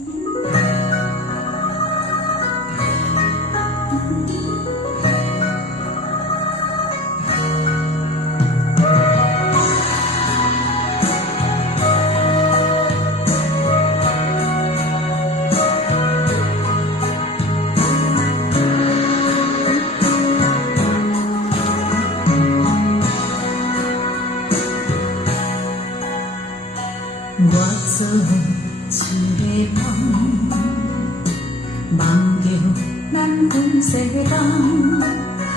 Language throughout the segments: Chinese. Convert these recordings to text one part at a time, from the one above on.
我做一个梦，梦着咱分世东，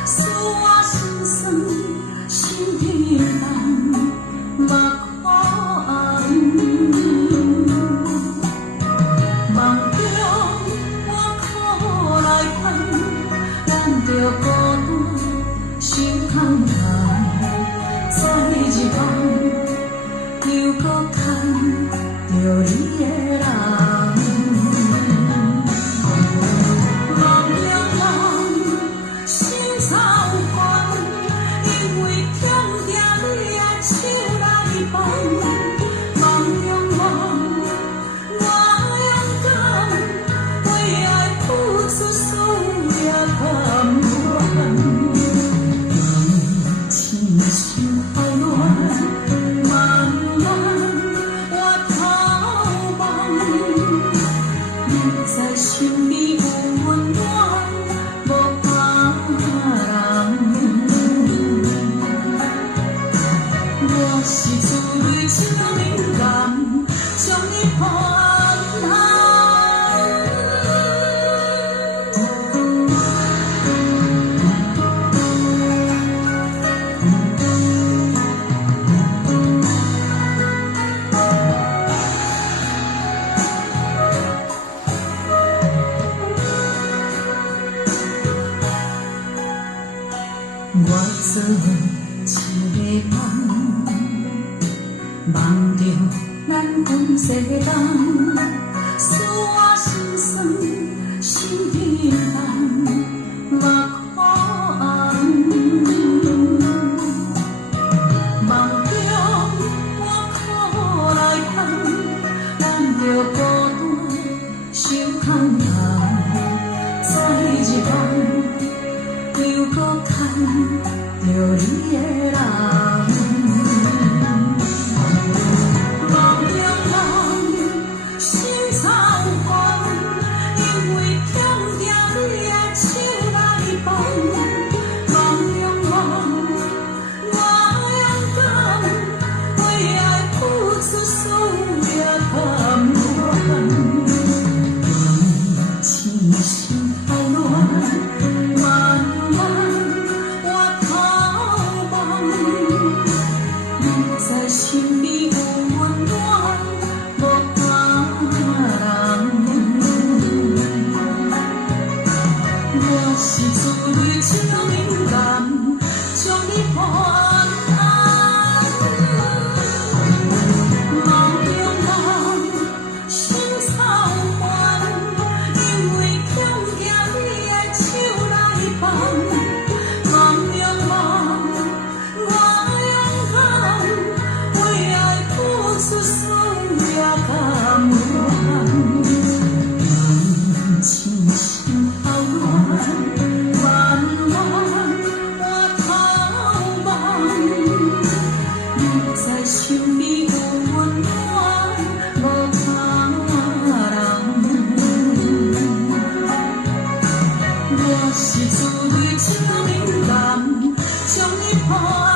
使我心酸心悲痛，目眶红。梦中我苦来叹，咱着孤单心空空，在一梦又搁牵着你的人。在心里有温暖，无怕人。我是自泪真敏感，将你看透。我做一个梦，梦着咱分世东，使我心酸心悲痛，目眶红。梦中我苦来叹，咱着孤单心空空，在一梦又搁牵着你的人。在心里有温暖，无怕人。我是自泪真敏感，将你看透。梦中人心操烦，因为听见你的手来放。在心里有温暖，无怕人。我是自泪真敏感，将你看。